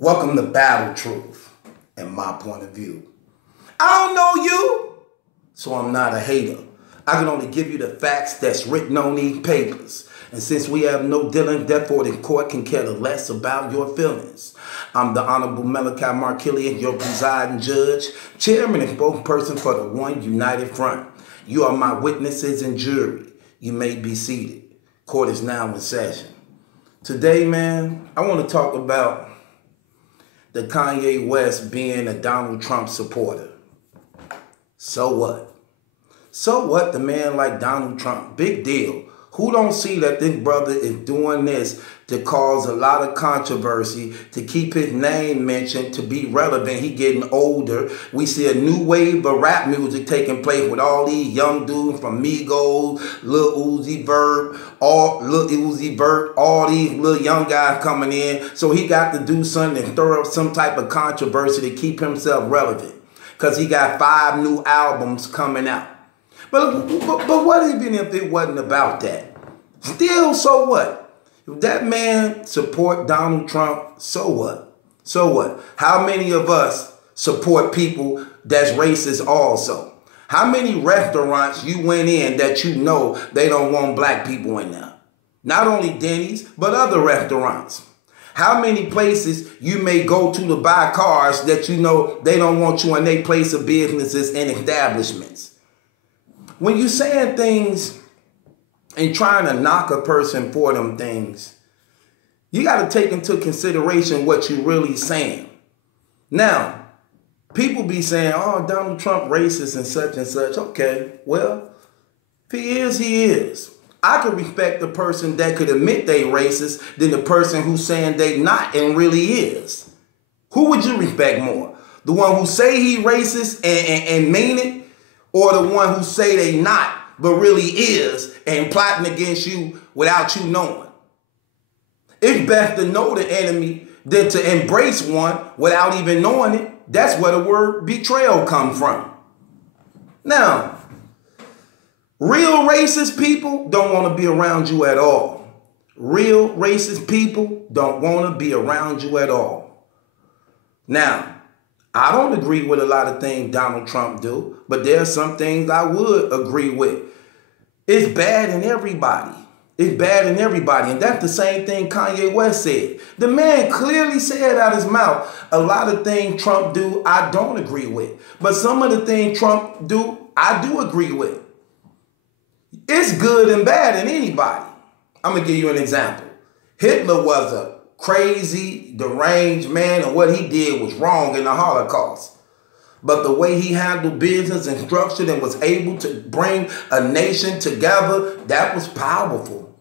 Welcome to Battle Truth and my point of view. I don't know you, so I'm not a hater. I can only give you the facts that's written on these papers. And since we have no dealing, therefore the court can care less about your feelings. I'm the Honorable Malachi Markillian, your presiding judge, chairman and spokesperson for the One United Front. You are my witnesses and jury. You may be seated. Court is now in session. Today, man, I want to talk about the Kanye West being a Donald Trump supporter. So what? So what, the man like Donald Trump? Big deal. Who don't see that this brother is doing this to cause a lot of controversy, to keep his name mentioned, to be relevant? He getting older. We see a new wave of rap music taking place with all these young dudes from Migos, Lil Uzi Vert, all these little young guys coming in. So he got to do something and stir up some type of controversy to keep himself relevant. Because he got 5 new albums coming out. But what even if it wasn't about that? Still, so what? If that man support Donald Trump, so what? So what? How many of us support people that's racist also? How many restaurants you went in that you know they don't want black people in there? Not only Denny's, but other restaurants. How many places you may go to buy cars that you know they don't want you in their place of businesses and establishments? When you saying things and trying to knock a person for them things, you got to take into consideration what you really saying. Now, people be saying, oh, Donald Trump racist and such. Okay, well, if he is, he is. I could respect the person that could admit they racist than the person who's saying they not and really is. Who would you respect more? The one who say he racist and mean it? Or the one who say they not, but really is, and plotting against you without you knowing? It's best to know the enemy than to embrace one without even knowing it. That's where the word betrayal comes from. Now, real racist people don't want to be around you at all. Real racist people don't want to be around you at all. Now, I don't agree with a lot of things Donald Trump do, but there are some things I would agree with. It's bad in everybody. It's bad in everybody. And that's the same thing Kanye West said. The man clearly said out his mouth, a lot of things Trump do, I don't agree with. But some of the things Trump do, I do agree with. It's good and bad in anybody. I'm going to give you an example. Hitler was a crazy, deranged man, and what he did was wrong in the Holocaust. But the way he handled business and structured and was able to bring a nation together, that was powerful.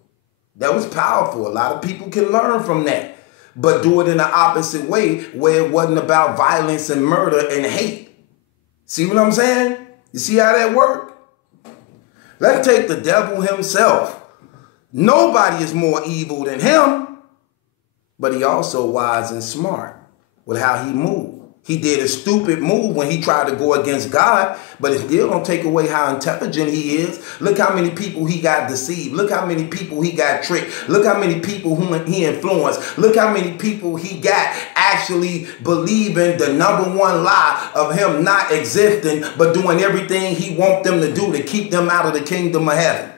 That was powerful. A lot of people can learn from that. But do it in the opposite way, where it wasn't about violence and murder and hate. See what I'm saying? You see how that worked? Let's take the devil himself. Nobody is more evil than him. But he also wise and smart with how he moved. He did a stupid move when he tried to go against God, but it still don't take away how intelligent he is. Look how many people he got deceived. Look how many people he got tricked. Look how many people whom he influenced. Look how many people he got actually believing the #1 lie of him not existing, but doing everything he wants them to do to keep them out of the kingdom of heaven.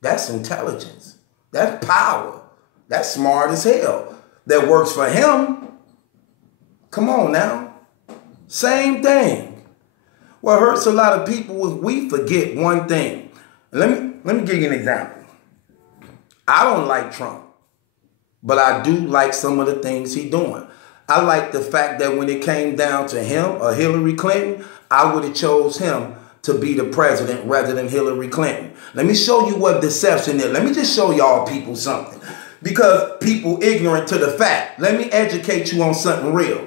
That's intelligence. That's power. That's smart as hell. That works for him. Come on now. Same thing. What hurts a lot of people is we forget one thing. Let me give you an example. I don't like Trump, but I do like some of the things he's doing. I like the fact that when it came down to him or Hillary Clinton, I would have chose him to be the president rather than Hillary Clinton. Let me show you what deception is. Let me just show y'all people something. Because people ignorant to the fact. Let me educate you on something real.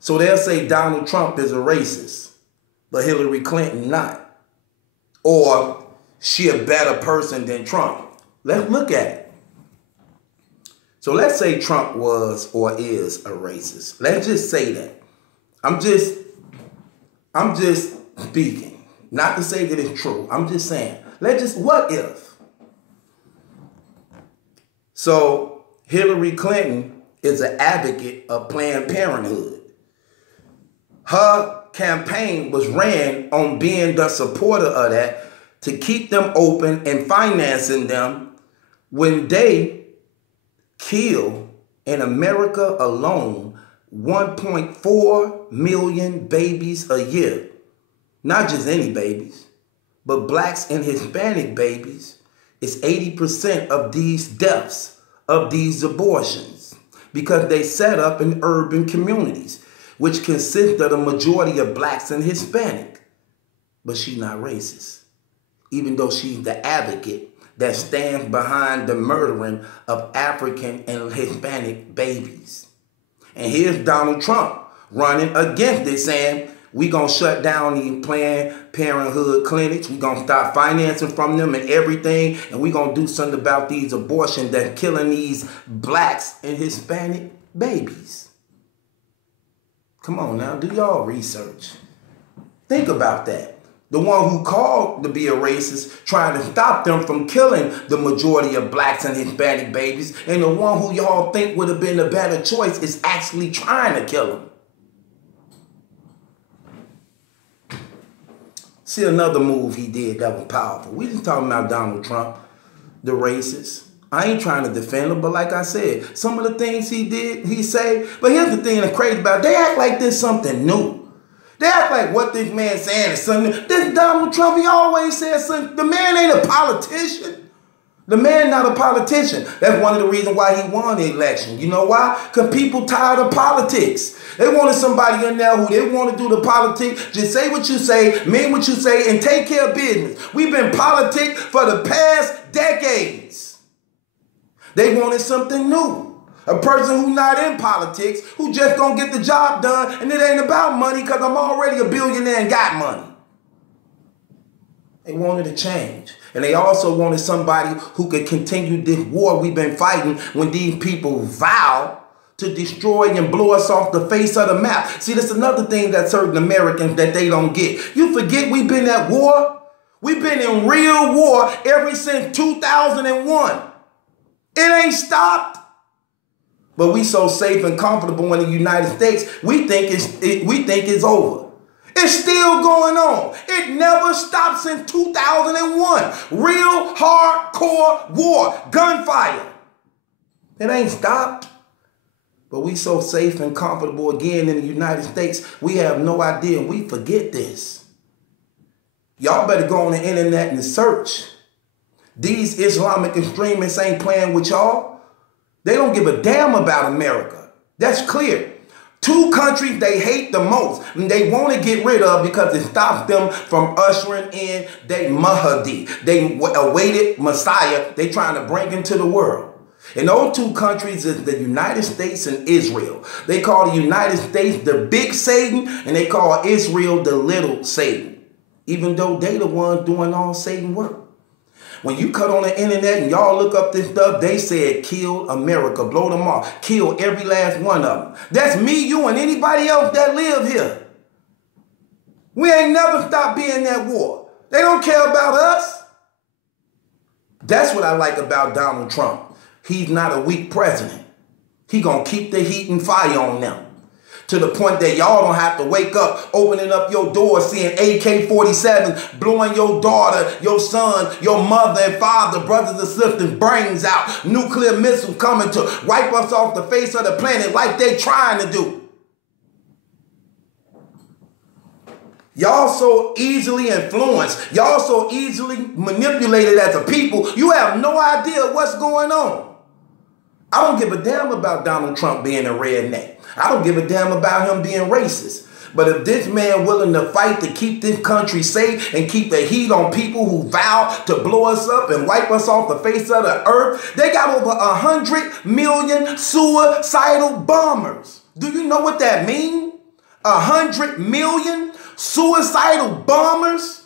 So they'll say Donald Trump is a racist, but Hillary Clinton not. Or she a better person than Trump. Let's look at it. So let's say Trump was or is a racist. Let's just say that. I'm just speaking. Not to say that it's true. I'm just saying. What if? So Hillary Clinton is an advocate of Planned Parenthood. Her campaign was ran on being the supporter of that to keep them open and financing them when they kill in America alone 1.4 million babies a year. Not just any babies, but blacks and Hispanic babies is 80% of these deaths, of these abortions, because they set up in urban communities, which consist of the majority of blacks and Hispanic. But she's not racist, even though she's the advocate that stands behind the murdering of African and Hispanic babies. And here's Donald Trump running against it, saying, we gonna shut down these Planned Parenthood clinics. We gonna stop financing from them and everything. And we gonna do something about these abortions that's killing these blacks and Hispanic babies. Come on now, do y'all research. Think about that. The one who called to be a racist, trying to stop them from killing the majority of blacks and Hispanic babies, and the one who y'all think would have been a better choice is actually trying to kill them. See another move he did that was powerful. We just talking about Donald Trump, the racist. I ain't trying to defend him, but like I said, some of the things he did, he say. But here's the thing that's crazy about it. They act like this something new. They act like what this man saying is something new. This Donald Trump, he always says something. The man ain't a politician. The man not a politician. That's one of the reasons why he won the election. You know why? Because people tired of politics. They wanted somebody in there who they want to do the politics. Just say what you say, mean what you say, and take care of business. We've been politic for the past decades. They wanted something new. A person who not in politics, who just gonna get the job done, and it ain't about money because I'm already a billionaire and got money. They wanted a change. And they also wanted somebody who could continue this war we've been fighting when these people vow to destroy and blow us off the face of the map. See, that's another thing that certain Americans that they don't get. You forget we've been at war? We've been in real war ever since 2001. It ain't stopped. But we so safe and comfortable in the United States, we think it's over. It's still going on. It never stopped since 2001. Real hardcore war, gunfire. It ain't stopped. But we so safe and comfortable again in the United States, we have no idea. We forget this. Y'all better go on the internet and search. These Islamic extremists ain't playing with y'all. They don't give a damn about America. That's clear. Two countries they hate the most and they want to get rid of because it stops them from ushering in their Mahdi, they awaited Messiah they trying to bring into the world. And those two countries is the United States and Israel. They call the United States the big Satan and they call Israel the little Satan, even though they the ones doing all Satan work. When you cut on the internet and y'all look up this stuff, they said kill America, blow them off, kill every last one of them. That's me, you, and anybody else that live here. We ain't never stopped being at war. They don't care about us. That's what I like about Donald Trump. He's not a weak president. He gonna keep the heat and fire on them. To the point that y'all don't have to wake up, opening up your door, seeing AK-47, blowing your daughter, your son, your mother and father, brothers and sisters' brains out. Nuclear missiles coming to wipe us off the face of the planet like they trying to do. Y'all so easily influenced. Y'all so easily manipulated as a people. You have no idea what's going on. I don't give a damn about Donald Trump being a redneck. I don't give a damn about him being racist. But if this man willing to fight to keep this country safe and keep the heat on people who vow to blow us up and wipe us off the face of the earth, they got over 100 million suicidal bombers. Do you know what that means? 100 million suicidal bombers?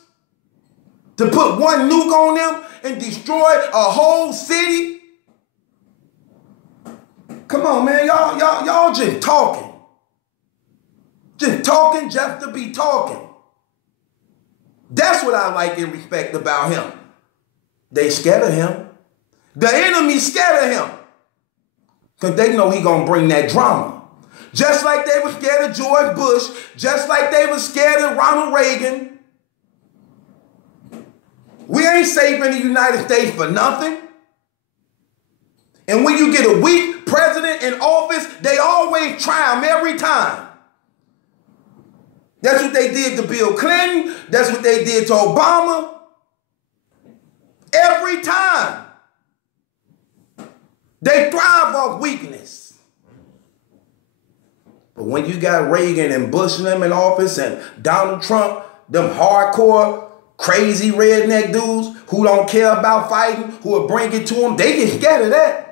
To put one nuke on them and destroy a whole city? Come on, man. Y'all just talking. Just talking just to be talking. That's what I like and respect about him. They scared of him. The enemy scared of him. Because they know he gonna bring that drama. Just like they were scared of George Bush, just like they were scared of Ronald Reagan. We ain't safe in the United States for nothing. And when you get a weak president in office, they always triumph every time. That's what they did to Bill Clinton. That's what they did to Obama. Every time. They thrive off weakness. But when you got Reagan and Bush and them in office and Donald Trump, them hardcore, crazy redneck dudes who don't care about fighting, who will bring it to them, they get scared of that.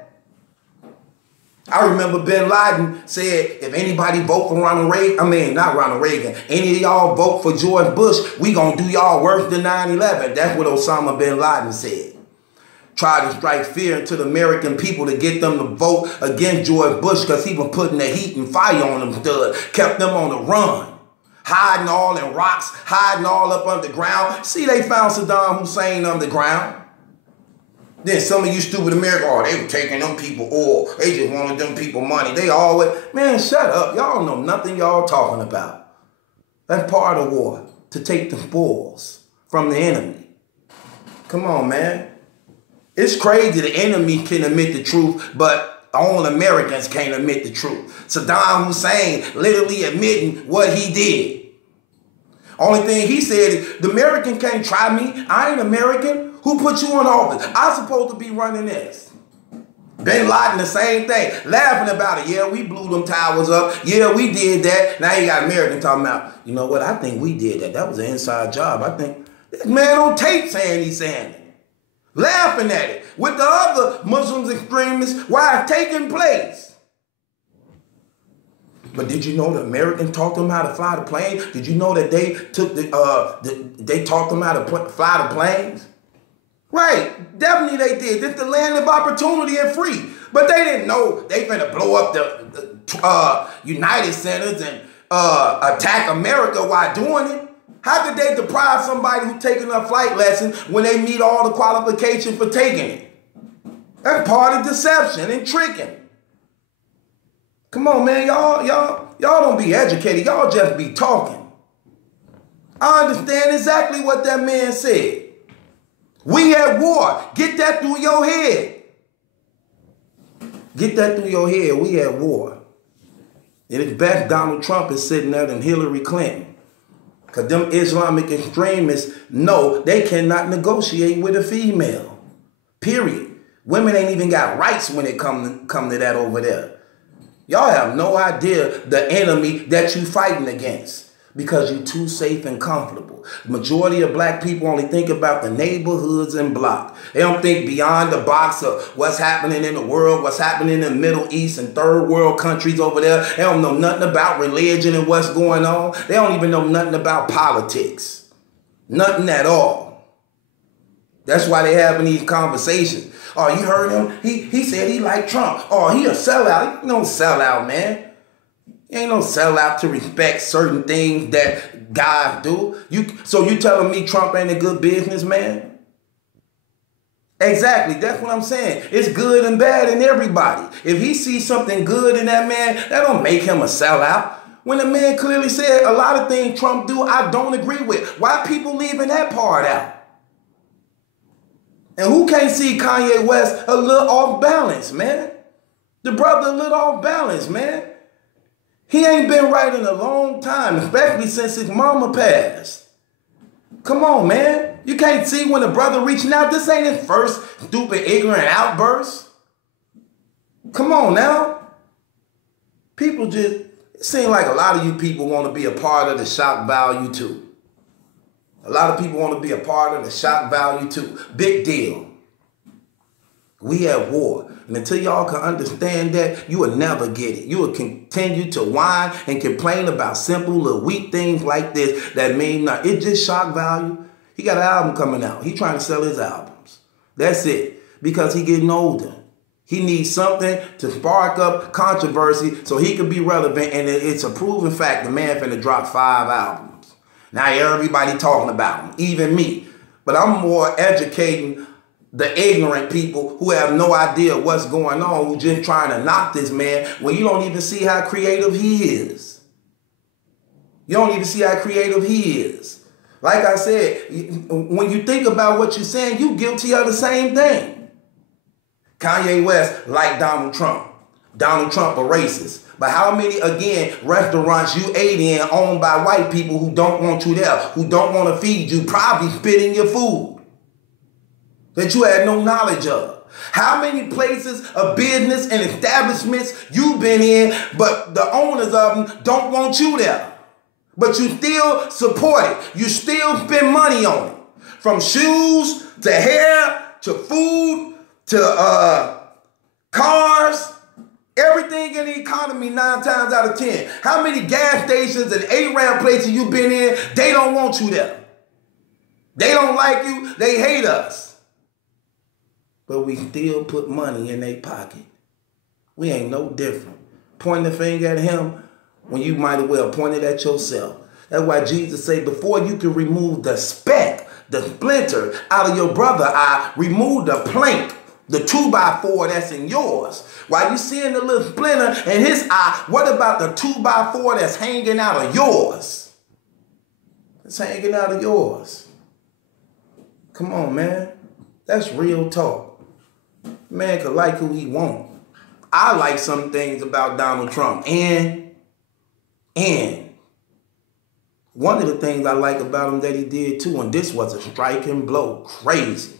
I remember bin Laden said, if anybody vote for Ronald Reagan, not Ronald Reagan, any of y'all vote for George Bush, we gonna do y'all worse than 9/11. That's what Osama bin Laden said. Tried to strike fear into the American people to get them to vote against George Bush because he was putting the heat and fire on them stud, kept them on the run. Hiding all in rocks, hiding all up underground. See, they found Saddam Hussein underground. Then some of you stupid Americans, oh, they were taking them people oil. They just wanted them people money. They always, man, shut up. Y'all know nothing y'all talking about. That's part of war, to take the spoils from the enemy. Come on, man. It's crazy the enemy can admit the truth, but own Americans can't admit the truth. Saddam Hussein literally admitting what he did. Only thing he said is, the American can't try me. I ain't American. Who put you in office? I'm supposed to be running this. Bin Laden, the same thing. Laughing about it. Yeah, we blew them towers up. Yeah, we did that. Now you got American talking about, you know what? I think we did that. That was an inside job. I think this man on tape saying he's saying it. Laughing at it. With the other Muslims extremists while it's taking place. But did you know the Americans taught them how to fly the plane? Did you know that they took they taught them how to fly the planes? Right, definitely they did. This is the land of opportunity and free. But they didn't know they finna blow up the United Centers and attack America while doing it. How could they deprive somebody who's taking a flight lesson when they meet all the qualifications for taking it? That's part of deception and tricking. Come on, man, y'all don't be educated. Y'all just be talking. I understand exactly what that man said. We at war. Get that through your head. Get that through your head. We at war. And it's best Donald Trump is sitting there than Hillary Clinton. Because them Islamic extremists know they cannot negotiate with a female. Period. Women ain't even got rights when it come to that over there. Y'all have no idea the enemy that you fighting against because you're too safe and comfortable. The majority of black people only think about the neighborhoods and block. They don't think beyond the box of what's happening in the world, what's happening in the Middle East and third world countries over there. They don't know nothing about religion and what's going on. They don't even know nothing about politics. Nothing at all. That's why they having these conversations. Oh, you heard him? He said he liked Trump. Oh, he a sellout. He no sellout, man. He ain't no sellout to respect certain things that guys do. So you telling me Trump ain't a good businessman? Exactly. That's what I'm saying. It's good and bad in everybody. If he sees something good in that man, that don't make him a sellout. When the man clearly said a lot of things Trump do, I don't agree with. Why people leaving that part out? And who can't see Kanye West a little off balance, man? The brother a little off balance, man. He ain't been right in a long time, especially since his mama passed. Come on, man. You can't see when the brother reaching out. This ain't his first stupid, ignorant outburst. Come on now. People just, it seems like a lot of you people want to be a part of the shock value too. A lot of people want to be a part of the shock value too. Big deal. We at war. And until y'all can understand that, you will never get it. You will continue to whine and complain about simple little weak things like this that mean nothing. It's just shock value. He got an album coming out. He trying to sell his albums. That's it. Because he getting older. He needs something to spark up controversy so he can be relevant. And it's a proven fact the man finna drop 5 albums. Now everybody talking about him, even me. But I'm more educating The ignorant people who have no idea what's going on, who just trying to knock this man, well, you don't even see how creative he is. You don't even see how creative he is. Like I said, when you think about what you're saying, you guilty of the same thing. Kanye West like Donald Trump. Donald Trump a racist. But how many, again, restaurants you ate in owned by white people who don't want you there, who don't want to feed you, probably spit in your food that you had no knowledge of? How many places of business and establishments you've been in, but the owners of them don't want you there? But you still support it. You still spend money on it. From shoes to hair to food to cars. Everything in the economy 9 times out of 10. How many gas stations and A-Rap places you been in, they don't want you there. They don't like you. They hate us. But we still put money in their pocket. We ain't no different. Pointing the finger at him when you might as well point it at yourself. That's why Jesus said, before you can remove the speck, the splinter out of your brother's eye, remove the plank, the 2x4 that's in yours. While you seeing the little splinter in his eye, what about the 2x4 that's hanging out of yours? It's hanging out of yours. Come on, man. That's real talk. Man could like who he want. I like some things about Donald Trump. And one of the things I like about him that he did too, and this was a striking blow, crazy,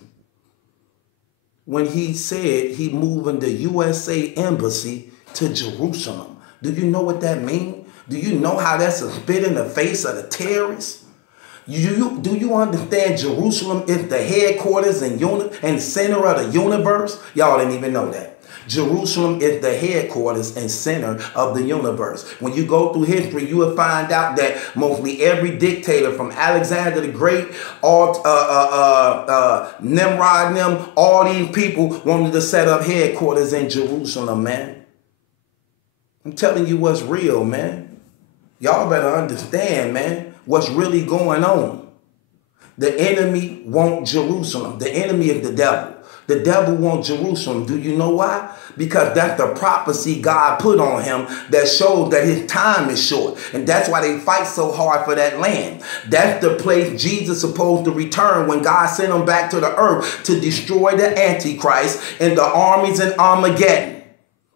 when he said he moving the USA Embassy to Jerusalem. Do you know what that means? Do you know how that's a spit in the face of the terrorists? Do you understand Jerusalem is the headquarters and center of the universe? Y'all didn't even know that. Jerusalem is the headquarters and center of the universe. When you go through history, you will find out that mostly every dictator from Alexander the Great, Nimrod and them, all these people wanted to set up headquarters in Jerusalem, man. I'm telling you what's real, man. Y'all better understand, man, what's really going on. The enemy wants Jerusalem. The enemy is the devil. The devil wants Jerusalem. Do you know why? Because that's the prophecy God put on him that shows that his time is short. And that's why they fight so hard for that land. That's the place Jesus is supposed to return when God sent him back to the earth to destroy the Antichrist and the armies in Armageddon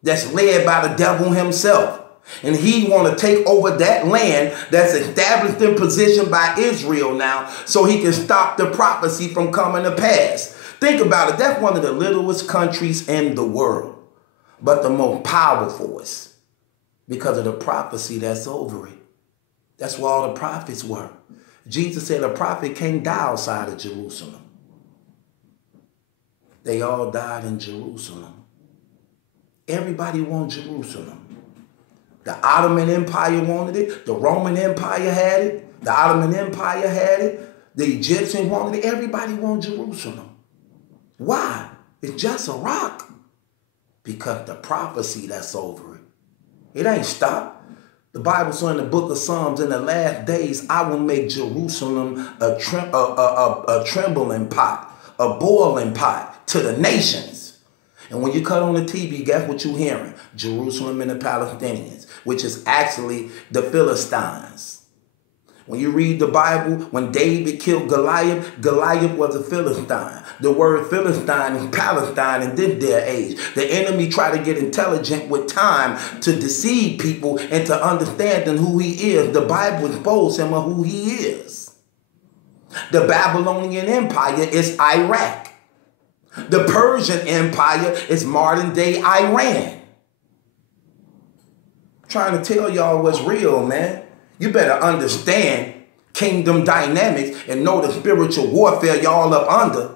that's led by the devil himself. And he want to take over that land that's established in position by Israel now so he can stop the prophecy from coming to pass. Think about it. That's one of the littlest countries in the world, but the most powerful because of the prophecy that's over it. That's where all the prophets were. Jesus said a prophet can't die outside of Jerusalem. They all died in Jerusalem. Everybody wants Jerusalem. The Ottoman Empire wanted it. The Roman Empire had it. The Ottoman Empire had it. The Egyptians wanted it. Everybody wants Jerusalem. Why? It's just a rock. Because the prophecy that's over it. It ain't stopped. The Bible says in the book of Psalms, in the last days, I will make Jerusalem a trembling pot, a boiling pot to the nations. And when you cut on the TV, guess what you're hearing? Jerusalem and the Palestinians, which is actually the Philistines. When you read the Bible, when David killed Goliath, Goliath was a Philistine. The word Philistine is Palestine in this day and age. The enemy tried to get intelligent with time to deceive people into understanding who he is. The Bible exposed him of who he is. The Babylonian Empire is Iraq. The Persian Empire is modern day Iran. I'm trying to tell y'all what's real, man. You better understand kingdom dynamics and know the spiritual warfare y'all up under.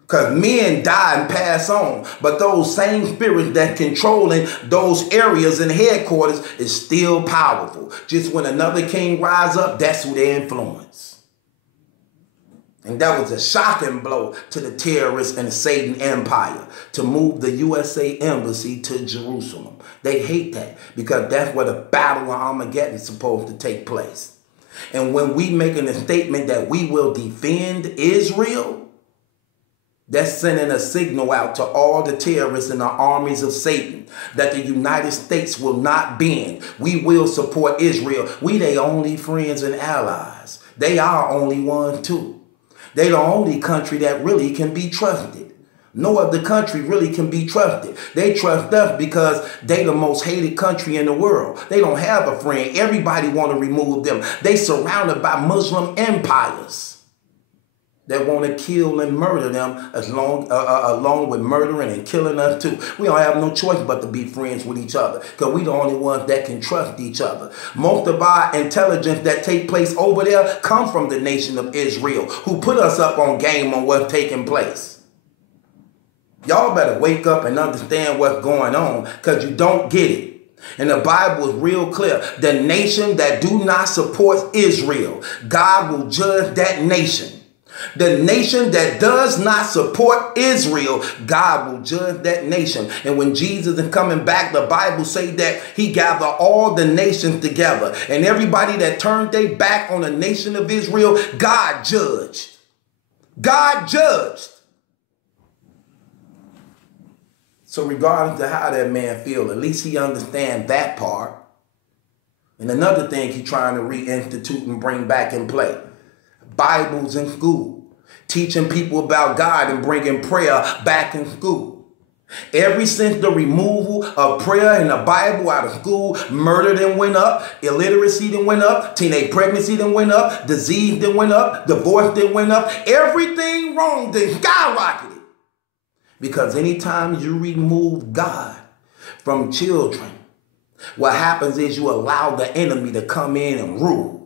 Because men die and pass on. But those same spirits that controlling those areas and headquarters is still powerful. Just when another king rise up, that's who they influence. And that was a shocking blow to the terrorists and the Satan Empire to move the USA Embassy to Jerusalem. They hate that because that's where the battle of Armageddon is supposed to take place. And when we making a statement that we will defend Israel, That's sending a signal out to all the terrorists and the armies of Satan that the United States will not bend. We will support Israel. We their only friends and allies. They our only one too. They the only country that really can be trusted. No other country really can be trusted. They trust us because they the most hated country in the world. They don't have a friend. Everybody want to remove them. They surrounded by Muslim empires that want to kill and murder them along with murdering and killing us too. We don't have no choice but to be friends with each other because we the only ones that can trust each other. Most of our intelligence that take place over there come from the nation of Israel, who put us up on game on what's taking place. Y'all better wake up and understand what's going on because you don't get it. And the Bible is real clear. The nation that do not support Israel, God will judge that nation. The nation that does not support Israel, God will judge that nation. And when Jesus is coming back, the Bible say that he gathered all the nations together. And everybody that turned their back on the nation of Israel, God judged. God judged. So regardless of how that man feel, at least he understands that part. And another thing he's trying to reinstitute and bring back in play. Bibles in school. Teaching people about God and bringing prayer back in school. Ever since the removal of prayer and the Bible out of school, murder then went up, illiteracy then went up, teenage pregnancy then went up, disease then went up, divorce then went up. Everything wrong then skyrocketed. Because anytime you remove God from children, what happens is you allow the enemy to come in and rule.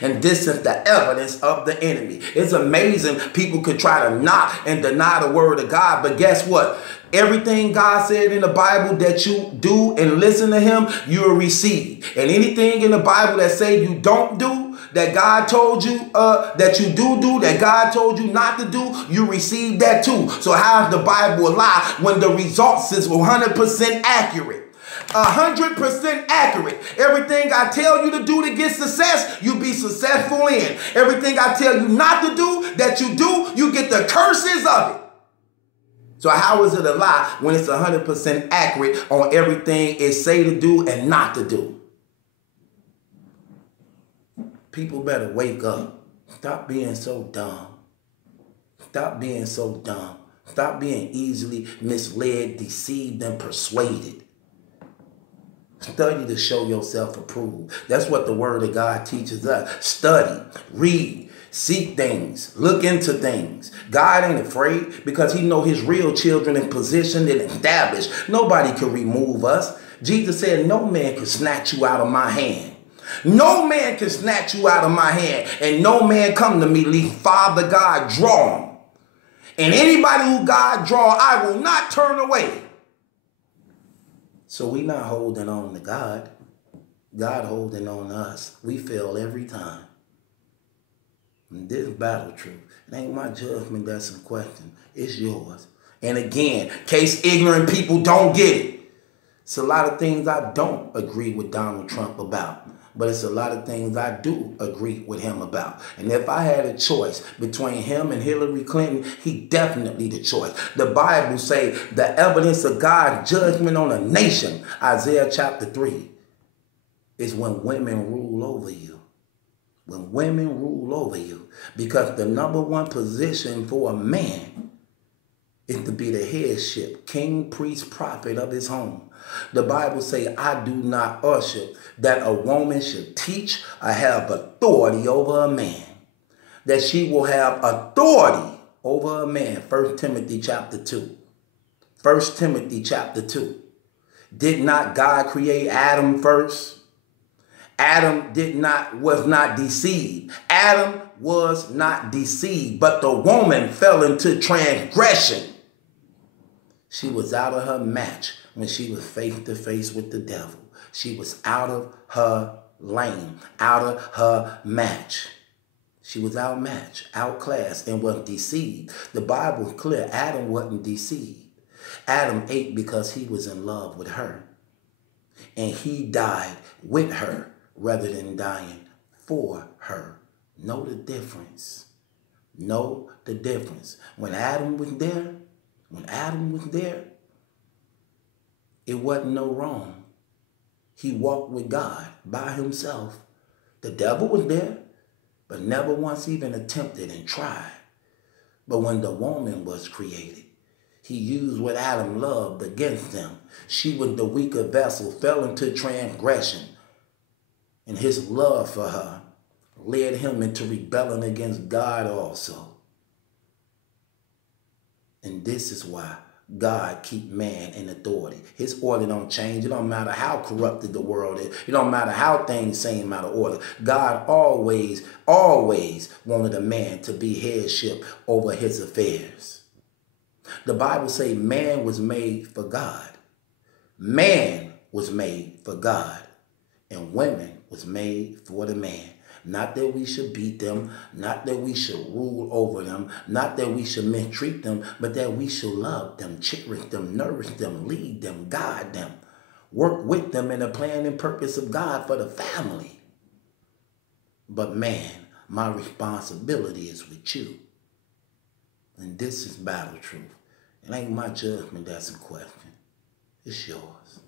And this is the evidence of the enemy. It's amazing people could try to knock and deny the word of God. But guess what? Everything God said in the Bible that you do and listen to him, you'll receive. And anything in the Bible that say you don't do, that God told you that you do, that God told you not to do, you receive that too. So how is the Bible a lie when the results is 100% accurate? 100% accurate. Everything I tell you to do to get success, you be successful in. Everything I tell you not to do, that you do, you get the curses of it. So how is it a lie when it's 100% accurate on everything it say to do and not to do? People better wake up. Stop being so dumb. Stop being so dumb. Stop being easily misled, deceived, and persuaded. Study to show yourself approved. That's what the word of God teaches us. Study, read, seek things, look into things. God ain't afraid because he know his real children is positioned and established. Nobody can remove us. Jesus said, no man can snatch you out of my hand. No man can snatch you out of my hand. And no man come to me, least Father God draw him. And anybody who God draw, I will not turn away. So we not holding on to God. God holding on to us. We fail every time. And this battle truth. It ain't my judgment that's in question. It's yours. And again, case ignorant people don't get it. It's a lot of things I don't agree with Donald Trump about. But it's a lot of things I do agree with him about. And if I had a choice between him and Hillary Clinton, he definitely the choice. The Bible say the evidence of God's judgment on a nation, Isaiah chapter 3, is when women rule over you. When women rule over you. Because the number one position for a man is to be the headship, king, priest, prophet of his home. The Bible say, I do not usher that a woman should teach or have authority over a man. That she will have authority over a man. 1 Timothy chapter 2. 1 Timothy chapter 2. Did not God create Adam first? Adam was not deceived. Adam was not deceived, but the woman fell into transgression. She was out of her match when she was face to face with the devil. She was out of her lane, out of her match. She was outmatched, outclassed, and was deceived. The Bible is clear. Adam wasn't deceived. Adam ate because he was in love with her. And he died with her rather than dying for her. Know the difference. Know the difference. When Adam was there, it wasn't no wrong. He walked with God by himself. The devil was there, but never once even attempted and tried. But when the woman was created, he used what Adam loved against them. She was the weaker vessel, fell into transgression. And his love for her led him into rebelling against God also. And this is why God keep man in authority. His order don't change. It don't matter how corrupted the world is. It don't matter how things seem out of order. God always wanted a man to be headship over his affairs. The Bible say man was made for God. Man was made for God. And women was made for the man. Not that we should beat them, not that we should rule over them, not that we should mistreat them, but that we should love them, cherish them, nourish them, lead them, guide them, work with them in the plan and purpose of God for the family. But man, my responsibility is with you. And this is battle truth. It ain't my judgment that's in question. It's yours.